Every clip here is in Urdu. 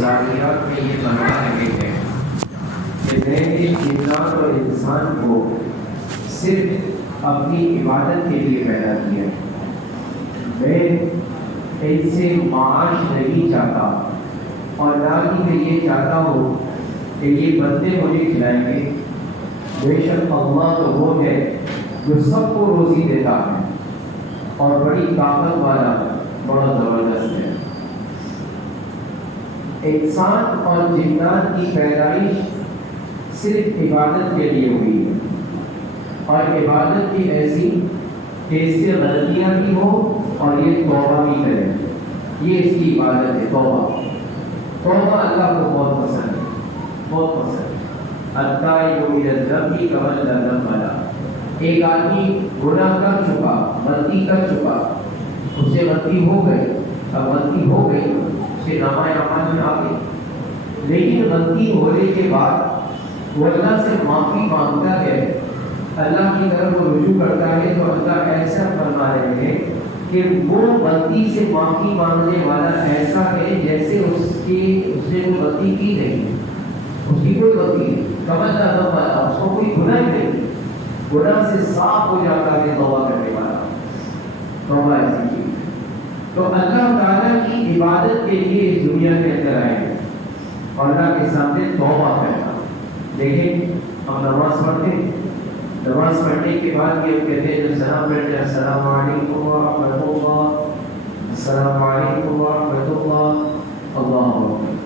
ظاہرات میں یہ بنا رہے ہیں کہ ذہن انسان اور انسان کو صرف اپنی عبادت کے لیے پیدا کیا ہے۔ میں ان سے معاش نہیں چاہتا اور نہ ہی میں یہ چاہتا ہوں کہ یہ بندے مجھے کھلائیں گے۔ بے شک اللہ تو وہ ہے جو سب کو روزی دیتا ہے اور بڑی طاقت والا، بڑا زبردست ہے۔ انسان اور جنات کی پیدائش صرف عبادت کے لیے ہوئی ہے، اور عبادت بھی ایسی کہ اس سے غلطیاں بھی ہو اور یہ توبہ بھی کرے، یہ اس کی عبادت ہے۔ توبہ اللہ کو بہت پسند ہے، بہت پسند ہے۔ التائب الی الذنب کمن لا ذنب لہ۔ ایک آدمی گناہ کر چکا، غلطی کر چکا، اس سے غلطی ہو گئی، اب غلطی ہو گئی اسے نامہ اعمال میں آ گئی، لیکن غلطی ہونے کے بعد وہ اللہ سے معافی مانگتا ہے، اللہ کی طرف وہ رجوع کرتا ہے، تو اللہ ایسا فرما رہے ہیں کہ وہ غلطی سے معافی مانگنے والا ایسا ہے جیسے اس نے کوئی غلطی کی نہیں، اس کی کوئی غلطی نہیں، کمن لا ذنب لہ، اس کو کوئی گناہ نہیں، گناہ سے صاف ہو جاتا ہے توبہ کرنے والا۔ توبہ ایسی چیز ہے۔ تو اللہ تعالیٰ کی عبادت کے لیے اس دنیا کے اندر آئے ہیں اور اللہ کے سامنے توبہ کرنا۔ دیکھیں ہم نماز پڑھتے ہیں، نماز پڑھنے کے بعد یہ کہتے ہیں جو سلام پڑھتے ہیں السلام علیکم ورحمۃ اللہ، السلام علیکم ورحمۃ اللہ، اللہ اکبر،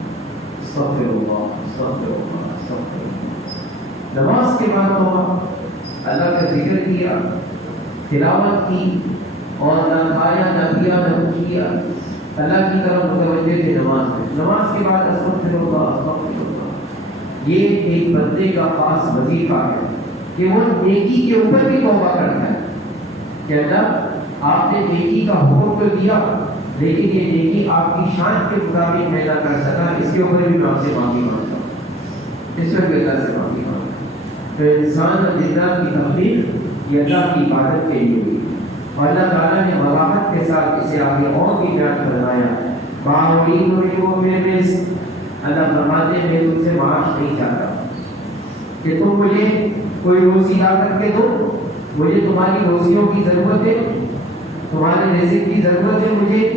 استغفر اللہ، استغفر اللہ، استغفر اللہ۔ نماز کے بعد توبہ، اللہ کا ذکر کیا، تلاوت کی اور نہ کھایا نہ پیا نہ کچھ کیا، اللہ کی طرف متوجہ تھے نماز میں۔ نماز کے بعد استغفر اللہ، استغفر اللہ۔ یہ ایک بندے کا خاص وظیفہ ہے کہ وہ نیکی کے اوپر بھی توبہ کرتا ہے کہ اللہ آپ نے نیکی کا حکم تو دیا، لیکن یہ نیکی آپ کی شان کے مطابق میں نہ کر سکا، اس کے اوپر بھی میں آپ سے معافی مانگتا ہوں، اس میں بھی اللہ سے معافی مانگتا ہوں۔ تو انسان اور جنات کی تخلیق یہ اللہ کی عبادت کے لیے ہوئی، اور اللہ تعالیٰ نے وضاحت کے ساتھ اسے آگے اور بھی بیان فرمایا۔ اللہ فرماتے ہیں میں تم سے معاش نہیں چاہتا کہ تم مجھے کوئی روزی لا کر کے دو، مجھے تمہاری روزیوں کی ضرورت ہے، تمہارے رزق کی ضرورت ہے، مجھے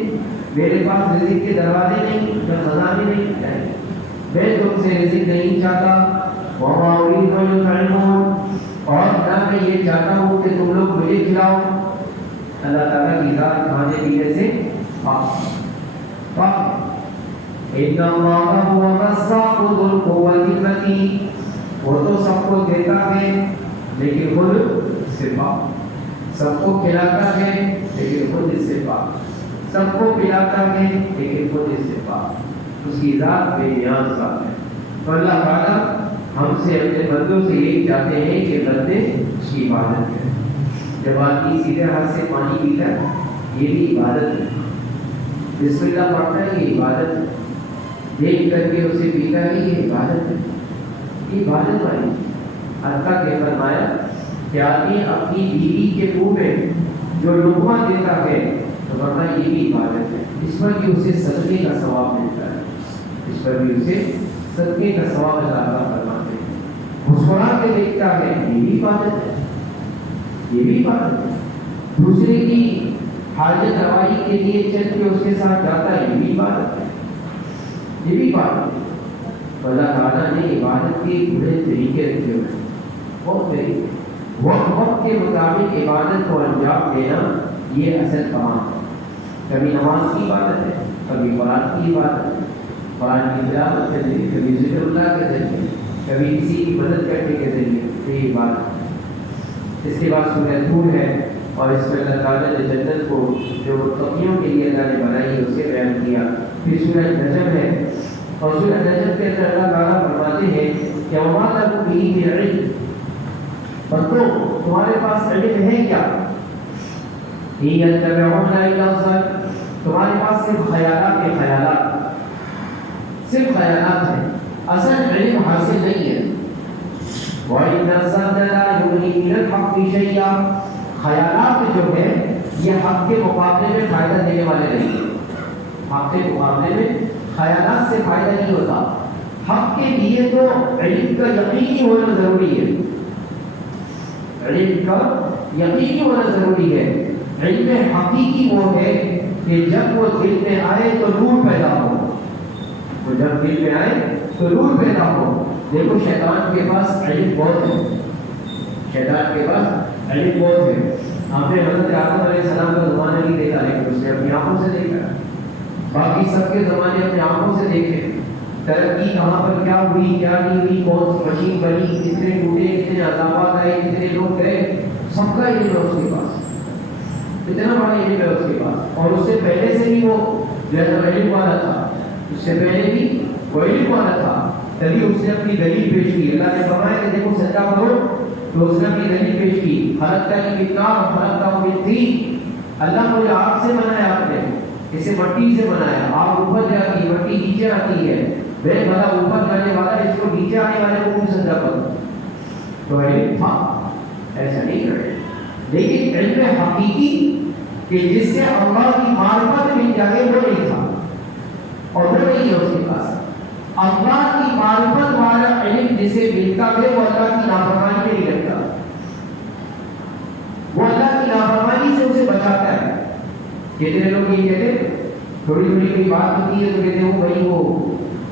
میرے پاس رزق کے دروازے نہیں، میں خزانے نہیں چاہیے، میں تم سے رزق نہیں چاہتا، وما اريد ان يطعمون، اور نہ میں یہ چاہتا ہوں کہ تم لوگ مجھے کھلاؤ۔ اللہ تعالیٰ کی ذات کھانے پینے سے پاک۔ ان اللہ هو الرزاق ذو القوة المتین، وہ تو سب کو دیتا ہے لیکن خود اس سے پاک، سب کو کھلاتا ہے لیکن خود اس سے پاک، سب کو پلاتا ہے لیکن خود اس سے پاک، اس کی ذات بے نیاز ذات ہے۔ تو اللہ تعالیٰ ہم سے اپنے بندوں سے یہی چاہتے ہیں کہ بندے اس کی عبادت کریں۔ جب آدمی سیدھے ہاتھ سے پانی پیتا ہے یہ بھی عبادت ہے، بسم اللہ پڑھتا ہے یہ عبادت ہے، دیکھ کر کے اسے پیتا ہے یہ عبادت ہے، یہ عبادت والی۔ اللہ کے فرمایا کہ آدمی اپنی بیوی کے منہ میں جو لقمہ دیتا ہے تو فرمایا یہ بھی عبادت ہے، اس پر بھی اسے صدقے کا ثواب ملتا ہے، اس پر بھی اسے صدقے کا ثواب اللہ تعالیٰ فرماتے ہیں۔ مسکرا کے دیکھتا ہے یہ بھی عبادت ہے، یہ بھی عبادت ہے۔ دوسرے کی حاجت روائی کے لیے چل کے اس کے ساتھ جاتا ہے یہ بھی عبادت ہے، یہ بھی عبادت ہے۔ اللہ تعالیٰ نے عبادت کے بڑے طریقے رکھے ہوئے ہیں، بہت طریقے، وقت کے مطابق عبادت کو انجام دینا یہ اصل کام ہے۔ کبھی نماز کی عبادت ہے، کبھی قرآن کی عبادت ہے، قرآن کی تلاوت کے ذریعے، کبھی ذکر اللہ کے ذریعے، کبھی کسی کی مدد کرنے کے ذریعے، یہ عبادت ہے۔ اس کے بعد سورہ طور ہے اور اس میں اللہ تعالیٰ نے جنت کو جو متقیوں کے لیے اللہ نے بنائی ہے اسے بیان کیا۔ پھر سورہ نجم ہے اور سورہ نجم کے اندر اللہ تعالیٰ فرماتے ہیں کہ وما لکم بہ من علم، بندو تمہارے پاس علم ہے کیا؟ ان یتبعون الا الظن، تمہارے پاس صرف خیالات کے خیالات، صرف خیالات ہیں، اصل علم حاصل نہیں ہے۔ وَإِنَّ الظَّنَّ لَا يُغْنِي مِنَ الْحَقِّ شَيْئًا، خیالات جو ہے یہ حق کے مقابلے میں فائدہ دینے والے نہیں ہیں، حق کے مقابلے میں خیالات سے فائدہ نہیں ہوتا. حق کے لیے تو علم کا یقینی ہونا ضروری ہے. علم کا یقینی ہونا ضروری ہے. علم حقیقی وہ ہے کہ جب وہ دل میں آئے تو نور پیدا ہو. وہ جب دل میں آئے تو نور پیدا ہو. دیکھو شیطان کے پاس علم بہت ہے. شیطان کے پاس علم بہت ہے. آپ نے حضرت آدم علیہ السلام کا زمانہ نہیں دیکھا, لیکن اس نے اپنی آنکھوں سے دیکھا. باقی سب کے زمانے اپنی آنکھوں سے دیکھے. ترقی کہاں پر کیا ہوئی کیا نہیں ہوئی, کون سی مشین بنی, کتنے ٹوٹے, کتنے عذابات آئے, کتنے لوگ گئے, سب کا علم ہے اس کے پاس. اتنا بڑا علم ہے اس کے پاس. اور اس سے پہلے سے بھی وہ جو ہے علم والا تھا. اس سے پہلے بھی وہ علم والا تھا. تبھی اس نے اپنی دلیل پیش کی. اللہ نے فرمایا کہ دیکھو سجدہ کرو, تو اس نے اپنی دلیل پیش کی. خلقتنی من نار وخلقتہ من طین. اللہ مجھے آگ سے بنایا, آپ نے اسے مٹی سے بنایا. آگ اوپر جاتی ہے, مٹی نیچے آتی ہے. میں بڑا اوپر جانے والا, اس کو نیچے آنے والے کو بھی سجدہ کرو. تو علم تھا, ایسا نہیں کرے. لیکن علم حقیقی کہ جس سے اللہ کی معرفت مل جائے وہ نہیں تھا, اور وہ نہیں ہے اس کے پاس. اللہ کی معرفت والا علم جسے ملتا ہے وہ اللہ کی نافرمانی میں نہیں رکھتا. وہ اللہ کی نافرمانی سے اسے بچاتا ہے. کتنے لوگ یہ کہتے ہیں, تھوڑی تھوڑی کوئی بات ہوتی ہے تو کہتے ہیں وہ بھائی وہ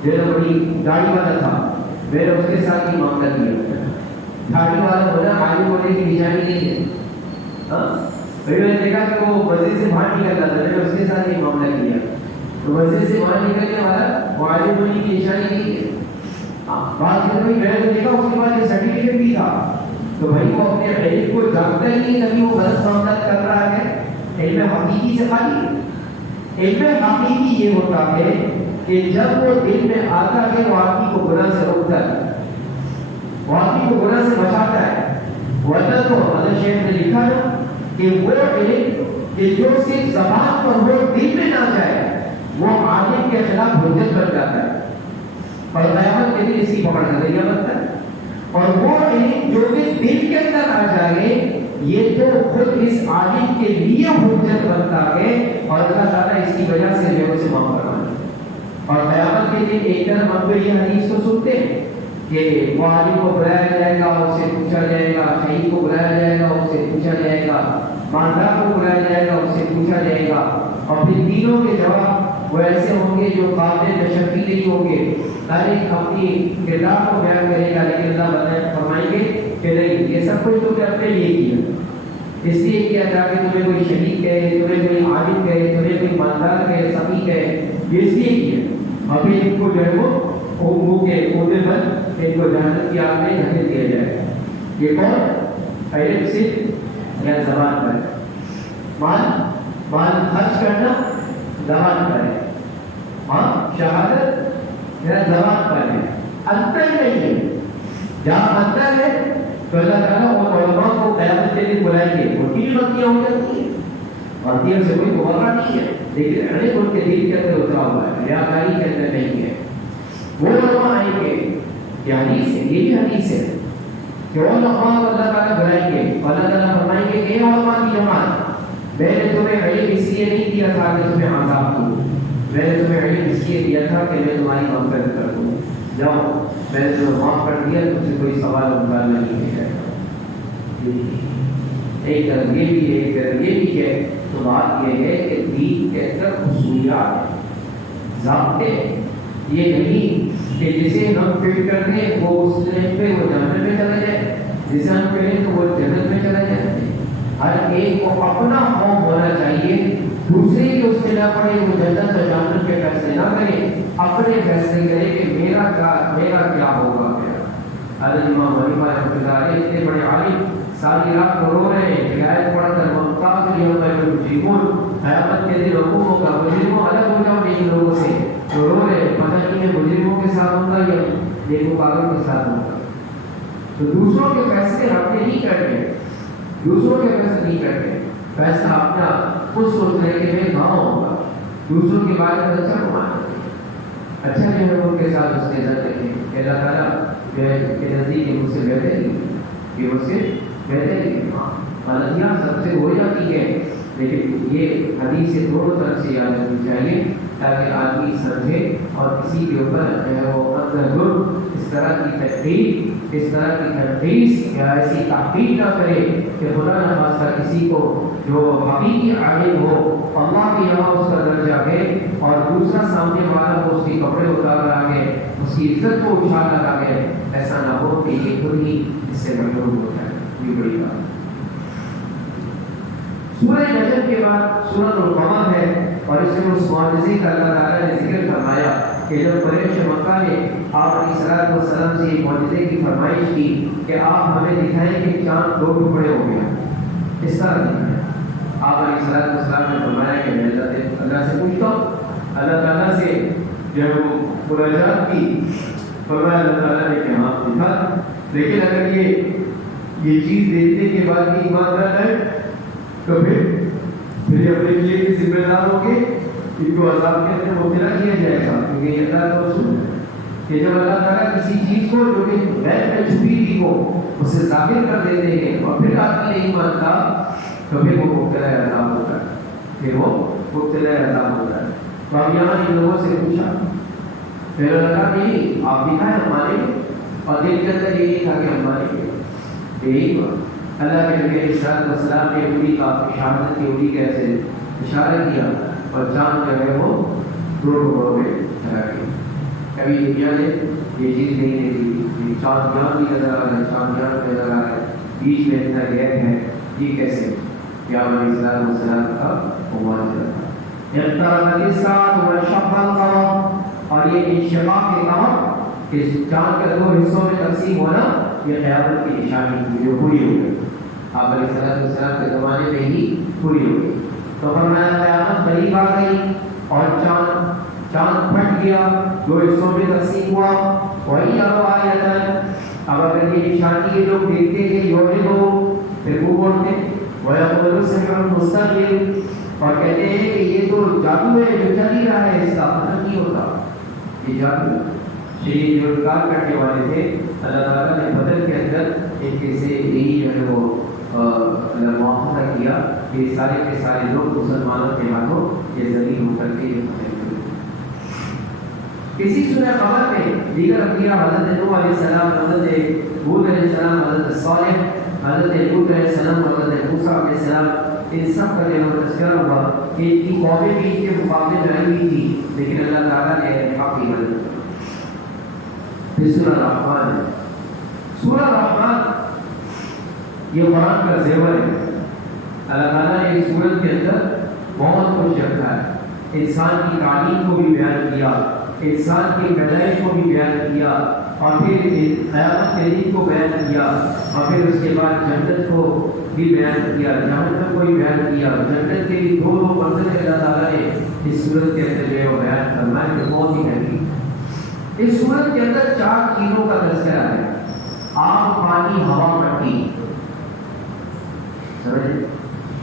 جو ہے بڑی داڑھی والا تھا, میں نے اس کے ساتھ ہی معاملہ کیا. داڑھی والا ہونا عالم ہونے کی نشانی نہیں ہے. میں نے دیکھا کہ وہ مسجد سے باہر نکلتا تھا, میں نے اس کے ساتھ ہی معاملہ کیا. تو مسجد سے باہر نکلنے والا وہ عالم ہونے کی نشانی نہیں ہے. بات میں نے دیکھا اس کے بعد یہ سرٹیفکیٹ بھی تھا, تو بھائی وہ اپنے علم کو جانتا ہی نہیں, تبھی وہ غلط معاملہ کر رہا ہے. علم حقیقی سے خالی. علم حقیقی یہ ہوتا ہے کہ جب وہ دل میں آتا ہے وہ آدمی کو گناہ سے روکتا ہے, وہ آدمی کو گناہ سے بچاتا ہے. ورنہ تو حضرت شیخ نے لکھا ہے کہ وہ علم کہ جو صرف زبان پر ہو دل میں نہ جائے وہ عالم کے خلاف حجت بن جاتا ہے, اور قیامت کے دن اس کی پکڑ کا ذریعہ بنتا ہے. اور وہ علم جو کہ دل کے اندر آ جائے یہ تو خود اس عالم کے لیے حجت بنتا ہے, اور اللہ تعالیٰ اس کی وجہ سے جو اسے معاف کروانا. اور قیامت کے دن ایک طرف ہم تو یہ حدیث کو سنتے ہیں کہ وہ عالم کو بلایا جائے گا, اس سے پوچھا جائے گا, شہید کو بلایا جائے گا, اس سے پوچھا جائے گا, مالدار کو بلایا جائے گا, اس سے پوچھا جائے گا. اور پھر تینوں کے جواب وہ ایسے ہوں گے جو قابل تشفی نہیں ہوں گے. تاریخ اپنی کردار کو بیان کرے گا, لیکن اللہ فرمائیں گے کہ نہیں, یہ سب کچھ تو اپنے لیے کیا, اس لیے کیا تاکہ تمہیں کوئی شہید کہے, تمہیں کوئی عالم کہے, تمہیں کوئی مالدار کہے, سبھی کہے, اس لیے کیا. ابھی ان کو جو ہے وہ منہ کے اوپر پر ان کو جہنم کی آگ میں دھکیل دیا جائے گا. یہ کون؟ علم صرف یا زبان پر ہے. مال خرچ کرنا زبان پر ہے, ہاں شہادت یا زبان پر ہے, انتر نہیں ہے. جہاں انتر ہے تو اللہ تعالیٰ وہ علماء کو قیامت کے دن بلائیں گے, وہ تین غلطیاں ہو جاتی ہیں. غلطیوں سے کوئی گھبرانا نہیں ہے, لیکن علم ان کے دل کے اندر اترا ہوا ہے, ریاکاری کے اندر نہیں ہے. وہ علماء آئیں گے, یہ حدیث ہے, یہ بھی حدیث ہے کہ وہ علماء کو اللہ تعالیٰ بلائیں گے, اللہ تعالیٰ فرمائیں گے کہ اے علماء کی جماعت, میں نے تمہیں علم اس لیے نہیں دیا تھا کہ تمہیں عذاب دوں, میں نے تمہیں علم اس لیے دیا تھا کہ میں تمہاری مغفرت کر دوں. جاؤ, میں نے تمہیں معاف کر دیا, تم سے کوئی سوال مقابلہ نہیں ہے. ایک طرف یہ بھی ہے, ایک طرف یہ بھی ہے. تو بات یہ ہے کہ دین کے اندر اصولیات, ضابطے, یہ نہیں کہ جسے ہم فٹ کر دیں وہ اس ٹائم پہ وہ جنت میں چلا جائے, جسے ہم کریں تو وہ جنت میں چلا جائے. ہر ایک کو اپنا قوم ہونا چاہیے, دوسرے کے اس میں نہ پڑے, وہ جنت اور جہنم کے فیصلے نہ کرے, اپنے فیصلے کرے کہ میرا کیا ہوگا. حضرت امام حنیفہ رحمۃ اللہ علیہ اتنے بڑے عالم ساری رات کو رو رہے ہیں, ہدایت پڑھ کر ممتاز مجرمون, قیامت کے دن حکوموں کا مجرموں الگ ہو جاؤ ان لوگوں سے, تو رو رہے ہیں, پتہ نہیں ہے مجرموں کے ساتھ ہوں گا یا نیکوکاروں کے ساتھ ہوں گا. تو دوسروں کے فیصلے ہم نے نہیں کرتے, دوسروں کے فیصلے نہیں کرتے, فیصلہ اپنا خود سوچ رہے کہ میں کہاں ہوگا, دوسروں کے بارے میں اچھا گمانا, اچھا جو ہے ان کے ساتھ اس کے عزت رکھیں کہ اللہ تعالیٰ جو ہے کہ نزدیک مجھ سے بہتر ہی, کہ مجھ سے بہتر ہی. غلطیاں سب سے ہو جاتی ہے, لیکن یہ حدیث سے دونوں طرف سے یاد رکھنی چاہیے تاکہ آدمی سمجھے اور کسی کے اوپر وہ اس طرح کی تحقیق، اس طرح کی تنقید یا ایسی تحقیق نہ کرے کہ خدا نہ خواستہ کسی کو جو حقیقی عالم ہو اللہ کے یہاں اس کا درجہ ہے اور دوسرا سامنے والا کو اس کے کپڑے اتار آگے اس کی عزت کو اچھال آگے، ایسا نہ ہو کہ یہ خود ہی اس سے محروم ہو جائے۔ یہ بڑی بات۔ سورہ نجم کے بعد سورۃ القمر ہے اور اس میں اس معجزے کا اللہ تعالیٰ نے ذکر فرمایا کہ جب قریش مکہ نے آپ علیہ السلام سے ایک معجزے کی فرمائش کی کہ آپ ہمیں دکھائیں کہ چاند دو ٹکڑے ہو گیا، اس طرح دکھائیں۔ آپ علیہ السلام نے فرمایا کہ میں اللہ سے پوچھتا ہوں، اللہ تعالیٰ سے جب مراجعات کی فرمایا اللہ تعالیٰ نے کہ ہاں دکھا، لیکن اگر یہ چیز دیکھنے کے بعد بھی ایمان نہ لائے تو پھر اپنے لیے بھی ذمہ دار ہوں گے، ان کو عذاب کے اندر مبتلا کیا جائے گا، کیونکہ یہ اللہ کا اصول ہے کہ جب اللہ تعالیٰ کسی چیز کو جو کہ غیب میں چھپی ہوئی ہو اسے ظاہر کر دیتے ہیں اور پھر آدمی نہیں مانتا تو پھر وہ مبتلا عذاب ہوتا ہے، پھر وہ مبتلا عذاب ہوتا ہے۔ تو اب یہاں ان لوگوں سے پوچھا، پھر اللہ کہا نہیں آپ دکھائیں ہمارے، اور دل کے اندر یہی تھا کہ ہمارے یہی بات۔ اللہ کے نبی علیہ السلام نے انگلی کا شہادت کی انگلی کیسے اشارہ کیا اور چاند جو ہے وہ دو ٹکڑوں میں چلا گیا۔ کبھی دنیا نے یہ چیز نہیں دیکھی، چاند یہاں بھی نظر آ رہا ہے، چاند یہاں بھی نظر آ رہا ہے، بیچ میں اتنا گیپ ہے، یہ کیسے؟ کیا علیہ السلام کا معجزہ تھا۔ اقتربت الساعة وانشق القمر، اور یہ انشقاق قمر کہ چاند کے دو حصوں میں تقسیم ہونا یہ قیامت کی نشانی تھی جو پوری ہو گئی، آپ علیہ السلام کے زمانے میں ہی پوری ہو گئی۔ تو فرمایا قیامت قریب آ گئی اور چاند پھٹ گیا، دو حصوں میں تقسیم ہوا۔ وہی اب اگر یہ نشانی یہ لوگ دیکھتے کہ یہ ہو پھر وہ بولتے وَيَقُولُ سِحْرٌ مُسْتَمِرٌ، اور کہتے ہیں کہ یہ تو جادو ہے جو چل ہی رہا ہے، اس کا ختم نہیں ہوتا، یہ جادو ہے۔ یہ جو انکار کرنے والے تھے اللہ تعالیٰ نے بدر کے اندر ایک سے یہی جو ہے وہ معاہدہ کیا کہ سارے کے سارے لوگ مسلمانوں کے ہاتھوں یہ ذلیل ہو کر کے اسی سورہ قمر میں دیگر انبیاء حضرت نوح علیہ السلام، حضرت ہود علیہ السلام، حضرت صالح، حضرت لوط علیہ السلام، حضرت موسیٰ علیہ السلام، ان سب کا جو تذکرہ ہوا کہ ان کی قومیں بھی ان کے مقابلے میں آئی ہوئی تھی لیکن اللہ تعالیٰ نے حق کی مدد کی۔ پھر سورہ الرحمن ہے۔ سورہ الرحمن یہ قرآن کا زیور ہے۔ اللہ تعالیٰ نے اس سورت کے اندر بہت کچھ رکھا ہے، انسان کی تعلیم کو بھی بیان کیا، انسان کی پیدائش کو بھی بیان کیا، اور پھر قیامت کے دن کو بیان کیا، اور پھر اس کے بعد جنت کو بھی بیان کیا، جہنم کو بھی بیان کیا۔ جنت کے بھی دو منظر اللہ تعالیٰ نے اس سورت کے اندر جو ہے وہ بیان فرمایا کہ بہت ہی گہری۔ اس سورت کے اندر چار چیزوں کا تذکرہ ہے، آگ، پانی، ہوا، مٹی۔ سمجھے؟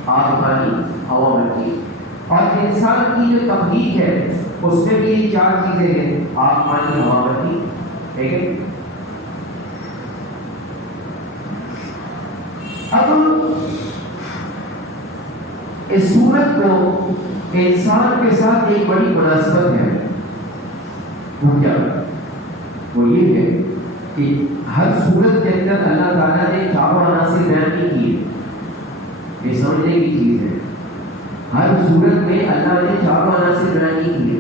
آگ، پانی، ہوا، مٹی۔ اور انسان کی جو تخلیق ہے اس میں بھی یہ چار چیزیں ہیں، آگ، پانی، ہوا، مٹی، ٹھیک ہے۔ اب اس سورت کو انسان کے ساتھ ایک بڑی مناسبت ہے، وہ کیا؟ وہ یہ ہے کہ ہر سورت کے اندر اللہ تعالیٰ نے چاروں عناصر بیان نہیں کیے، یہ سمجھنے کی چیز ہے۔ ہر سورت میں اللہ نے چاروں عناصر بیان نہیں کیے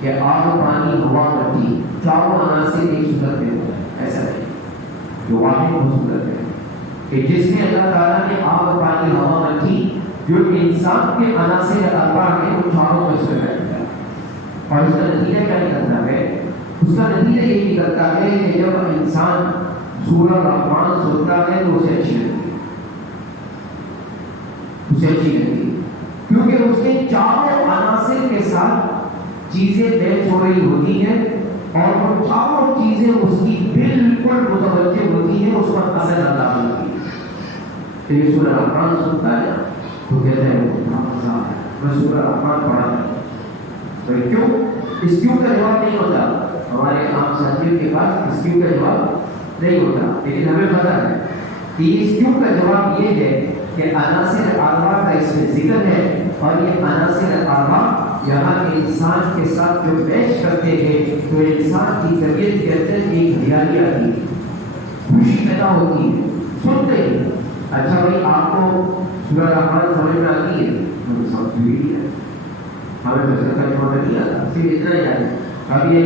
کہ آگ، پانی، ہوا، مٹی، چاروں عناصر ایک سورت میں ہوتا ہے، ایسا نہیں، جو واحد وہ سورت ہے کہ جس میں اللہ تعالیٰ نے آگ، پانی، ہوا، مٹی جو انسان کے عناصر اربع ہیں ان چاروں کو اس میں بیان کیا، اور اس کا نتیجہ کیا نکلتا ہے؟ اس کا نتیجہ یہ نکلتا ہے کہ جب انسان سورہ الرحمن سنتا ہے تو اسے اچھی لگتی ہے، اسے اچھی لگتی ہے کیونکہ اس کے چاروں عناصر کے ساتھ چیزیں میچ ہو رہی ہوتی ہیں اور وہ چاروں چیزیں اس کی بالکل متوجہ ہوتی ہیں، اس پر اثر انداز ہوتی ہے۔ تو یہ سورہ الرحمن سنتا ہے تو کہتا ہے وہ مزہ آیا، میں سورہ الرحمن پڑھا ہے۔ کیوں؟ اس کیوں کا جواب نہیں ہوتا ہمارے عام ساتھیوں کے پاس، اس کیوں کا جواب نہیں ہوتا، لیکن ہمیں پتہ ہے کہ اس کیوں کا جواب یہ ہے کہ عناصر اربعہ کا اس میں ذکر ہے، اور یہ عناصر اربعہ یہاں انسان کے ساتھ جو پیش کرتے ہیں تو انسان کی طبیعت کے اندر ایک ہریالی آتی ہے، خوشی پیدا ہوتی ہے سنتے ہی۔ اچھا بھائی آپ کو سورہ رحمان سمجھ میں آتی ہے؟ ہمیں سمجھ بھی ہے، ہمیں تو سرکار جمع نہیں آتا، صرف اتنا ہی آتا ہے کبھی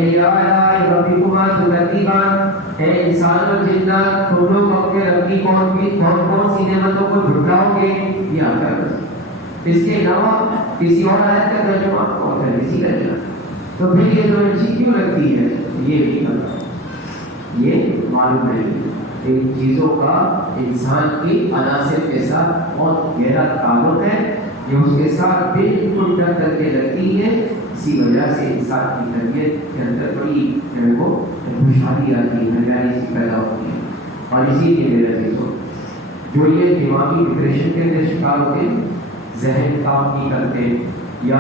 ربکما تکذبان، اے انسان اور جنات تم لوگ اپنے رب کی کون سی نعمتوں کو جھٹلاؤ گے، یہ آپ کا رب۔ اس کے علاوہ کسی اور آیت کا ترجمہ اور کسی کا نہیں، تو پھر یہ جو اچھی کیوں لگتی ہے یہ بھی پتہ، یہ معلوم نہیں۔ ان چیزوں کا انسان کی عناصر کے ساتھ بہت گہرا تعلق ہے، یہ اس کے ساتھ بالکل ٹک کر کے لگتی ہے، اسی وجہ سے انسان کی طبیعت کے اندر بڑی وہ خوشحالی آتی ہے، ہریالی سی پیدا ہوتی ہے۔ اور اسی لیے میرے عزیزوں جو یہ دماغی ڈپریشن کے اندر شکار ہوتے ہیں، ذہن کام نہیں کرتے، یا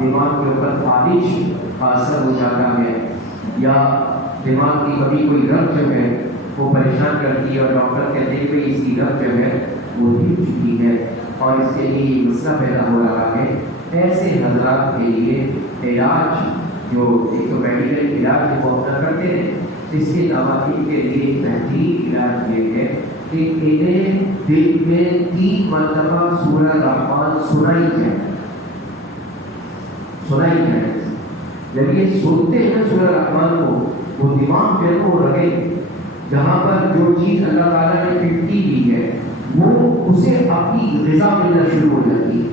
دماغ کے اوپر فالش کا اثر ہو جاتا ہے، یا دماغ کی کبھی کوئی رگ جو ہے وہ پریشان کرتی ہے اور ڈاکٹر کہتے ہیں کہ اس کی رگ جو ہے وہ ہل چکی ہے اور اس کے لیے مسئلہ پیدا ہو رہا ہے، ایسے حضرات کے لیے علاج جو ایک تو میڈیکل علاج وہ اپنا کرتے ہیں، اس کے علاوہ ان کے لیے بہترین علاج یہ ہے کہ انہیں دن میں 3 مرتبہ سورہ رحمان سنائی جائے۔ جب یہ سنتے ہیں سورہ رحمان کو، وہ دماغ جو ہے وہ رگے، جہاں پر جو چیز اللہ تعالیٰ نے فٹی دی ہے وہ اسے اپنی غذا ملنا شروع ہو جاتی ہے،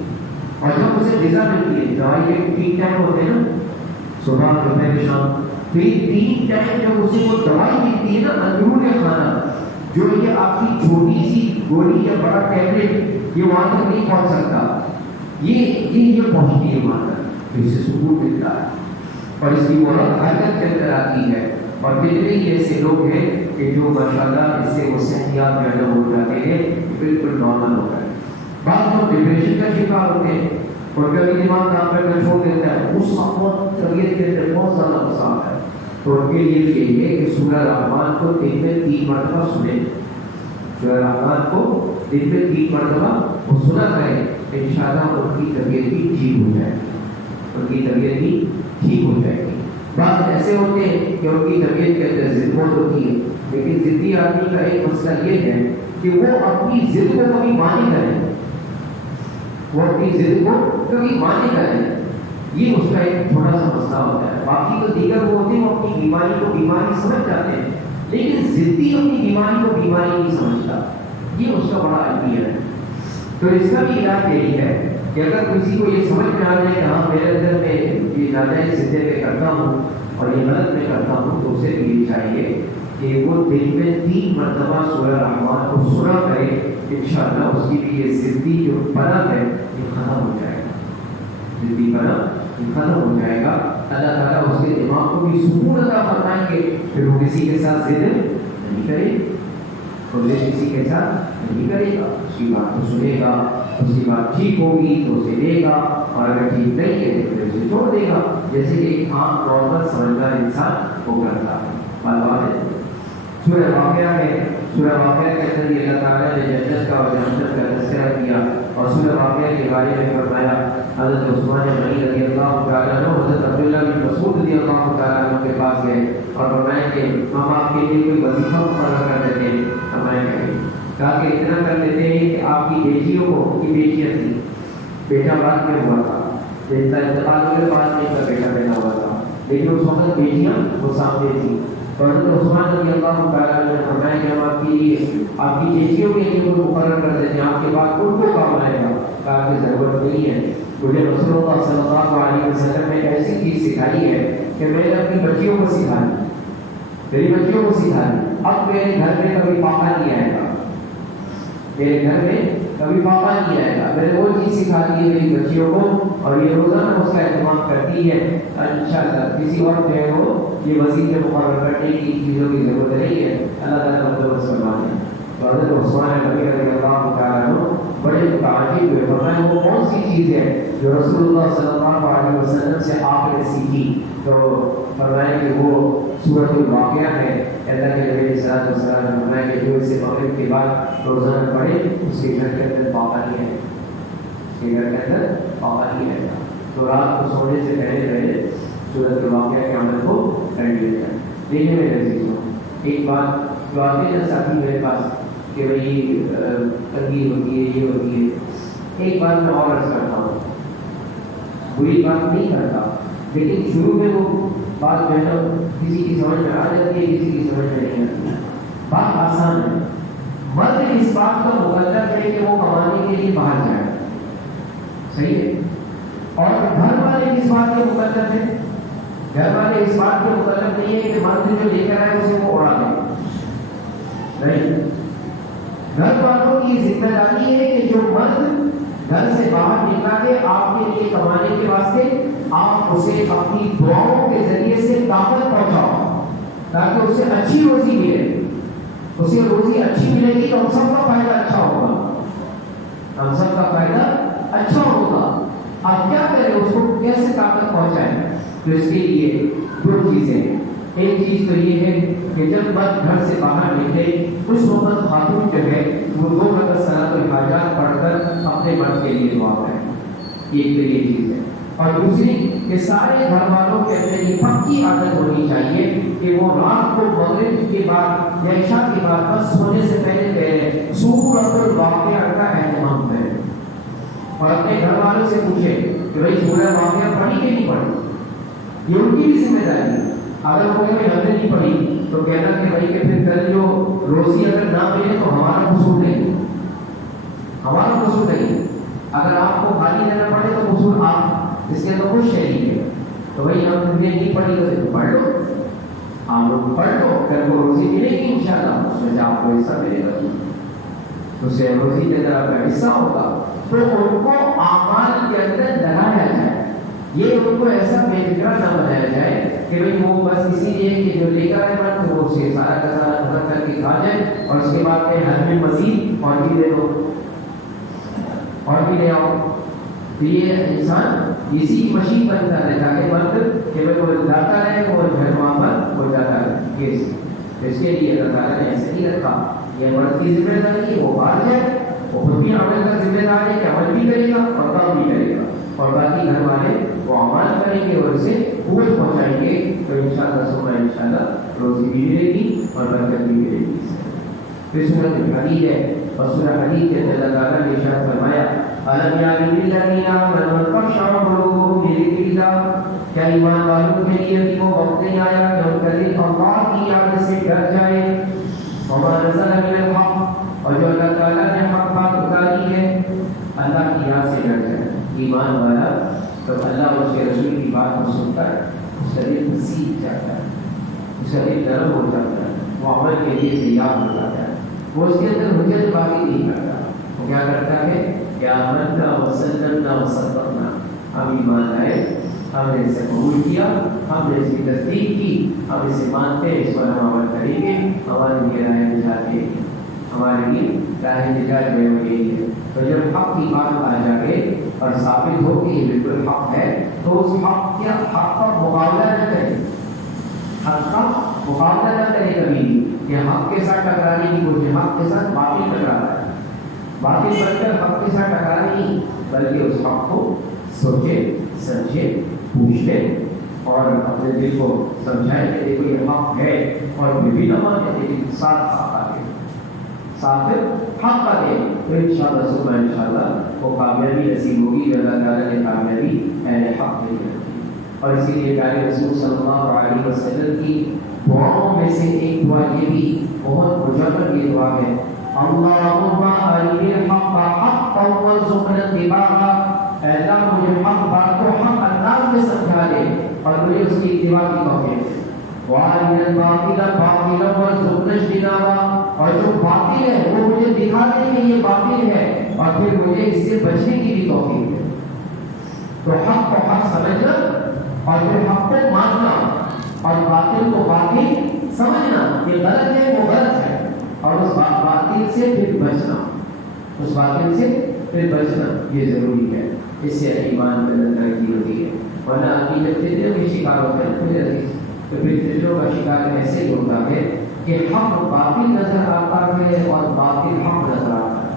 اور جب اسے غذا ملتی ہے، دوائی کے 3 ٹائم ہوتے ہیں نا، صبح دوپہر شام، پھر 3 ٹائم جب اسے وہ دوائی ملتی ہے نا، اندرون کھانا جو یہ آپ کی چھوٹی سی گولی یا بڑا ٹیبلٹ یہ وہاں تک نہیں پہنچ سکتا، یہ پہنچتی ہے وہاں تک، اس سے سکون ملتا ہے اور اس کی بہت حرکت کے اندر آتی ہے۔ اور کتنے ہی ایسے لوگ ہیں کہ جو ماشاءاللہ اس سے وہ صحتیاب پیدا ہو جاتے ہیں، بالکل نارمل ہوتا ہے۔ بعض لوگ ڈپریشن کا شکار ہوتے ہیں اور کبھی دماغ کام کرنا چھوڑ دیتا ہے، اس وقت طبیعت کے اندر بہت زیادہ مسائل ہے، تو ان کے لیے چاہیے کہ سورہ رحمان کو دن میں 3 مرتبہ سنیں، سورہ رحمان کو دن میں 3 مرتبہ وہ سنا کریں، انشاءاللہ ان کی طبیعت بھی ٹھیک ہو جائے گی، ان کی طبیعت بھی ٹھیک ہو جائے گی۔ بعض ایسے ہوتے ہیں کہ ان کی طبیعت کے اندر ضد بہت ہوتی ہے، لیکن ضدی آدمی کا ایک مسئلہ یہ ہے کہ وہ اپنی ضد کو کبھی مانی کرے، وہ اپنی ضد کو کبھی مانی کرے، یہ اس کا ایک تھوڑا سا مسئلہ ہوتا ہے۔ باقی تو دیگر وہ ہوتے ہیں وہ اپنی بیماری کو بیماری سمجھ جاتے ہیں، لیکن ضدی اپنی بیماری کو بیماری نہیں سمجھتا، یہ اس کا بڑا المیہ ہے۔ تو اس کا بھی علاج یہی ہے کہ اگر کسی کو یہ سمجھ میں آ جائے کہ ہاں میرے اندر میں یہ ناجائز ضدیں میں کرتا ہوں اور یہ غلط میں کرتا ہوں، تو اسے بھی یہ چاہیے کہ وہ دن میں 3 مرتبہ سورہ رحمان کو سنا کرے، انشاءاللہ اس کی بھی یہ ضدی جو پنا ہے یہ ختم ہو جائے گا، ضدی پنا یہ ختم ہو جائے گا۔ اللہ تعالیٰ اس کے دماغ کو بھی سکون عطا فرمائیں گے، پھر وہ کسی کے ساتھ ضد نہیں کرے، اور یہ کسی کے ساتھ نہیں کرے گا، اس کی بات کو سنے گا، اس کی بات ٹھیک ہوگی تو اسے دے گا، اور اگر ٹھیک نہیں ہے تو اسے چھوڑ دے گا، جیسے کہ ایک عام نارمل سمجھدار انسان وہ کرتا ہے۔ بات ہے سورہ واقعہ ہے، سورہ واقعہ کے اندر یہ اللہ تعالیٰ نے جنت کا اور جہنم کا تذکرہ کیا، اور سورہ واقعہ کے بارے میں فرمایا حضرت عثمان غنی رضی اللہ تعالیٰ عنہ حضرت عبداللہ بن مسعود رضی اللہ تعالیٰ عنہ کے پاس گئے اور فرمایا کہ ہم آپ کے لیے کوئی وظیفہ مقرر کر دیتے ہیں، ہمارے کہا کہ اتنا کر دیتے ہیں کہ آپ کی بیٹیوں کو، ان کی بیٹیاں تھیں، بیٹا بعد میں ہوا تھا، انتقال ہونے بعد میں ان کا بیٹا پیدا ہوا تھا، لیکن اس وقت بیٹیاں وہ سامنے تھیں، تو حضرت عثمان رضی اللہ تعالیٰ نے فرمایا کہ ہم آپ کی بیٹیوں کے لیے کوئی مقرر کر دیتے ہیں، آپ کے بعد ان کو کام آئے گا، کہا کہ ضرورت نہیں ہے، مجھے رسول اللہ صلی اللہ علیہ وسلم نے ایسی چیز سکھائی ہے کہ میں نے اپنی بچیوں کو سکھا دی، میری بچیوں کو سکھا دی، اب میرے گھر میں کبھی پاپا نہیں آئے گا، میرے گھر میں کبھی پاپا نہیں آئے گا، میں نے وہ چیز سکھا دی ہے میری بچیوں کو، اور یہ روزانہ اس کا اہتمام کرتی ہے، انشاءاللہ کسی اور جو ہے وہ یہ وظیفے مقرر کرنے کی چیزوں کی ضرورت نہیں ہے، اللہ تعالیٰ مدد فرمائے۔ تو حضرت عثمان غنی رضی اللہ تعالیٰ عنہ بڑے متعجب ہوئے، فرمایا وہ کون سی چیز ہے جو رسول اللہ صلی اللہ علیہ وسلم سے آپ نے سیکھی؟ تو فرمایا کہ وہ سورۃ الواقعہ ہے۔ اللہ کے نبی علیہ الصلوۃ والسلام نے فرمایا کہ جو اسے مغرب کے بعد روزانہ پڑھے اس کے گھر کے اندر پابندی ہے، اس کے گھر کے اندر پابندی ہے۔ تو رات کو سونے سے پہلے سورۃ الواقعہ کے عمل کو کر لیا جائے۔ دیکھنے میں عزیزوں، ایک بات جو آتے ہیں ساتھی میرے پاس کہ بھائی تنگی ہوتی ہے، یہ ہوتی ہے، ایک بات میں اور عرض کرتا ہوں، بری بات نہیں کرتا، لیکن شروع میں وہ بات جو ہے نا کسی کی سمجھ میں آ جاتی ہے، کسی کی سمجھ میں نہیں آتی۔ بات آسان ہے، مرد اس بات کا مکلف ہے کہ وہ کمانے کے لیے باہر جائے، صحیح ہے، اور گھر والے اس بات کے مکلف ہیں، گھر والے اس بات کے مکلف نہیں ہے کہ مرد جو لے کر آئے اسے وہ اڑا دے، نہیں، گھر والوں کی ذمہ داری ہے کہ جو مرد گھر سے باہر نکلا ہے آپ کے لیے کمانے کے واسطے، آپ اسے اپنی دعاؤں کے ذریعے سے طاقت پہنچاؤ تاکہ اسے اچھی روزی ملے، اسے روزی اچھی ملے گی تو ہم سب کا فائدہ اچھا ہوگا، ہم سب کا فائدہ اچھا ہوگا۔ آپ کیا کریں، اس کو کیسے طاقت پہنچائیں؟ تو اس کے لیے دو چیزیں، ایک چیز تو یہ ہے کہ جب مرد گھر سے باہر نکلے اس وقت خاتون جو ہے وہ 2 رکعت صلاۃ الحاجات پڑھ کر اپنے مرد کے لیے دعا کریں، ایک تو یہ چیز ہے۔ اور دوسری کہ سارے گھر والوں کے اندر یہ پکی عادت ہونی چاہیے کہ وہ رات کو مغرب کے بعد یا عشاء کے بعد بس سونے سے پہلے سورۃ الواقعہ کا اہتمام کریں، اور اپنے گھر والوں سے پوچھیں کہ بھائی سورۃ الواقعہ پڑھی کہ نہیں پڑھی، یہ ان کی بھی ذمہ داری ہے۔ اگر کوئی ہم نے نہیں پڑھی تو کہنا کہ بھائی کہ پھر کل جو روزی اگر نہ ملے تو ہمارا قصور نہیں، ہمارا قصور نہیں، اگر آپ کو گالی دینا پڑے تو قصور آپ اس کے تو خوش شریک ہے، تو بھائی ہم نے نہیں پڑھی تو پڑھ لو، آپ لوگ پڑھ لو، کل کو روزی ملے گی انشاءاللہ، اس میں آپ کو حصہ ملے گا، اس سے روزی کے اندر آپ کا حصہ ہوگا۔ تو ان کو اعمال کے اندر لگایا جائے، یہ ان کو ایسا بے فکرہ نہ بنایا جائے کہ بھئی وہ بس اسی لیے کہ جو لے کر آئے مرد وہ اسے سارا کا سارا ختم کر کے کھا جائے اور اس کے بعد میں ہر میں مزید اور بھی دے دو اور بھی لے آؤ، تو یہ انسان اسی کی مشین بنتا ہے تاکہ مرد کہ وہ جاتا رہے وہ گھر وہاں پر وہ جاتا رہے، اس کے لیے اللہ تعالیٰ نے ایسے نہیں رکھا۔ یہ مرد کی ذمہ داری ہے وہ باہر جائے، وہ خود بھی عمل کا ذمہ دار ہے کہ عمل بھی کرے گا اور کام بھی کرے گا، اور باقی گھر والے وہ عمل کریں گے اور اسے قوت پہنچائیں گے، تو انشاءاللہ سبحانہ انشاءاللہ روزی بھی ملے گی اور برکت بھی ملے گی۔ پھر سورۃ الحدید ہے، اور سورۃ حدید کے اندر اللہ تعالیٰ نے ارشاد فرمایا أَلَمْ يَعْنِ لِلَّذِينَ آمَنُوا أَن تَخْشَعَ قُلُوبُهُمْ لِذِكْرِ اللَّهِ، کیا ایمان والوں کے لیے بھی وہ وقت نہیں آیا کہ ان کا دل اللہ کی یاد سے ڈر جائے، وَمَا نَزَلَ مِنَ الْحَقِّ، اور جو اللہ تعالیٰ نے حق بات اتاری ہے اللہ کی یاد سے ڈر جائے۔ ایمان والا تو اللہ اور اس کے رسول کی بات کو سن کر اس کا دل مسیح جاتا ہے، اس کا دل نرم ہو جاتا ہے، وہ عمل کے لیے تیار ہو جاتا ہے، وہ اس کے اندر حجت باقی نہیں کرتا، وہ کیا کرتا ہے، یا آمنا وسلمنا وصدقنا، ہم ایمان لائے، ہم نے اسے قبول کیا، ہم نے اس کی تصدیق کی، ہم اسے مانتے ہیں، اس پر ہم عمل کریں گے، ہمارے لیے راہ نجات ہے، ہمارے لیے راہ نجات جو ہے۔ تو جب حق کی بات آ جائے اور ثابت ہو کہ یہ بالکل حق ہے تو اس حق کا مقابلہ نہ کرے، حق کا مقابلہ نہ کرے کبھی کہ حق کے ساتھ ٹکرانے کی کوشش، حق کے ساتھ باطل ٹکرا رہا ہے، باطل بن کر حق کے ساتھ ٹکرا نہیں، بلکہ اس حق کو سوچے سمجھے پوچھے اور اپنے دل کو سمجھائے کہ دیکھو یہ حق ہے، اور پھر بھی نہ مانے لیکن ساتھ حق آگے ساتھ حق آگے، تو انشاءاللہ صبح انشاءاللہ وہ کامیابی نصیب ہوگی جو اللہ تعالیٰ نے کامیابی اہل حق میں رکھی۔ اور اسی لیے پیارے رسول صلی اللہ علیہ وسلم کی دعاؤں میں سے ایک دعا یہ بھی بہت مجرد یہ دعا ہے، اللہم ارنی الحق حقا وارزقنا اتباعہ، اے اللہ مجھے حق بات کو حق انداز میں سمجھا دے اور مجھے اس کی اتباع کی توفیق دے، وارنا الباطل باطلا وارزقنا اجتنابہ، اور جو باطل ہے وہ مجھے دکھا دے کہ یہ باطل ہے اور پھر مجھے اس سے بچنے کی بھی توفیق دے۔ تو حق کو حق سمجھنا اور پھر حق کو ماننا اور باطل کو باطل سمجھنا، یہ غلط ہے وہ غلط ہے، اور اس باطل سے پھر بچنا، اس باطل سے پھر بچنا یہ ضروری ہے، اس سے ایمان میں ترقی ہوتی ہے۔ ورنہ آدمی جب فتنوں کے شکار ہوتا ہے تو پھر فتنوں کا شکار ایسے ہی ہوتا ہے کہ حق باطل نظر آتا ہے اور باطل حق نظر آتا ہے،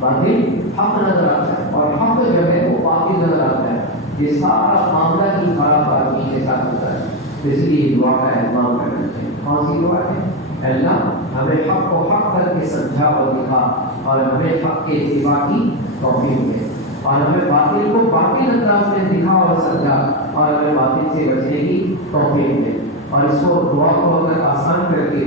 باطل حق نظر آتا ہے اور حق جو ہے وہ باطل نظر آتا ہے۔ یہ سارا معاملہ ہی خراب آدمی کے ساتھ ہوتا ہے۔ اس لیے دعا کا اہتمام کرنا چاہیے۔ کون سی دعا ہے؟ اللہ ہمیں حق کو حق کر کے سمجھا اور دکھا، اور ہمیں حق کے اتباع کی توفیق دے، اور ہمیں باطل کو باطل انداز میں دکھا اور سمجھا، اور ہمیں باطل سے بچنے کی توفیق دے۔ اور اس کو دعا کو اگر آسان کر کے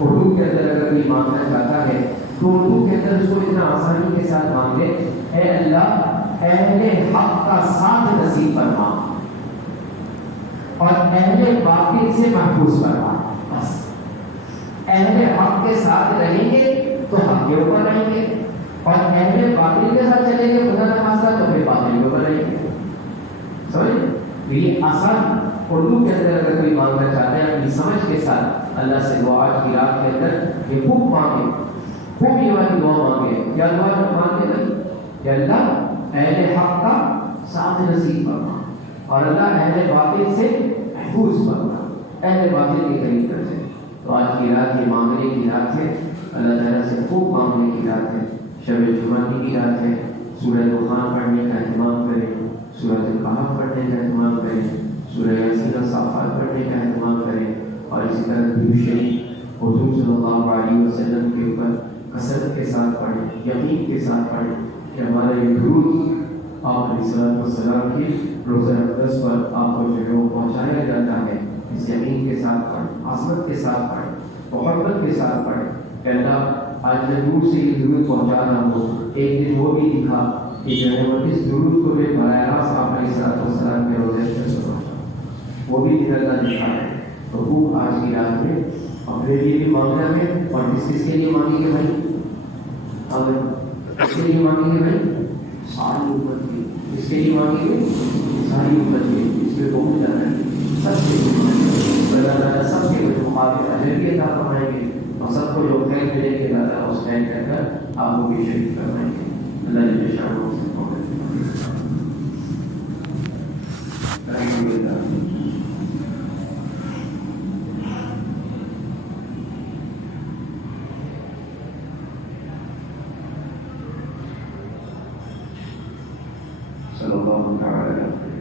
اردو کے اندر اگر کوئی مانگنا چاہتا ہے تو اردو کے اندر اس کو اتنا آسانی کے ساتھ مانگے، اے اللہ اہل حق کا ساتھ نصیب فرما اور اہل باطل سے محفوظ فرما۔ بس اہل حق کے ساتھ رہیں گے تو حق کے اوپر رہیں گے، اور اہل باطل کے ساتھ چلیں گے خدا نہ خاصہ تو پھر باطل کے اوپر رہیں گے۔ سمجھ؟ یہ آسان اردو کے اندر اگر کوئی مانگنا چاہتے ہیں اپنی سمجھ کے ساتھ اللہ سے دعا کی رات کے اندر یہ خوب مانگے، خوب یہ والی دعا مانگے۔ کیا دعا مانگے بھائی؟ کہ اللہ اہل حق کا ساتھ نصیب فرما اور اللہ اہل باطل سے محفوظ فرما، اہل باطل کے قریب کر دے۔ تو آج کی رات یہ مانگنے کی رات ہے، اللہ تعالیٰ سے خوب مانگنے کی رات ہے، شب جمعہ کی رات ہے۔ سورہ دخان پڑھنے کا اہتمام کریں، سورہ الکہف پڑھنے کا اہتمام کریں، سورہ یاسین اور صافات پڑھنے کا اہتمام کریں، اور اسی طرح درود شریف حضور صلی اللہ علیہ وسلم کے اوپر کثرت کے ساتھ پڑھیں، یقین کے ساتھ پڑھیں کہ ہمارا یہ درود آپ علیہ الصلوۃ والسلام کی روزہ اقدس پر آپ کو جو ہے وہ پہنچایا جاتا ہے۔ اس یقین کے ساتھ پڑھیں، عظمت کے ساتھ پڑھیں، محبت کے ساتھ پڑھیں کہ اللہ آج میں دور سے یہ درود پہنچا رہا ہوں، ایک دن وہ بھی دکھا کہ جو ہے وہ اس درود کو میں براہ راست آپ علیہ الصلوۃ والسلام کے روزے اقدس پر پہنچا، وہ بھی دن اللہ دکھا ہے۔ تو خوب آج کی رات میں اپنے لیے بھی مانگنا ہے، اور کس کے لیے مانگیں گے بھائی؟ کس کے لیے مانگیں گے بھائی؟ ساری امت کی۔ اس کے لیے مانگیں گے ساری امت کی، اس میں بہت زیادہ ہے، سب کے اللہ تعالیٰ سب کے مقابل اجر بھی عطا فرمائیں گے، اور سب کو جو خیر ملے گی اللہ تعالیٰ اس خیر کر کر آپ کو بھی شریک کروائیں گے۔ اللہ جل شانہ سے الحمدللہ۔ صلی اللہ علیہ وسلم۔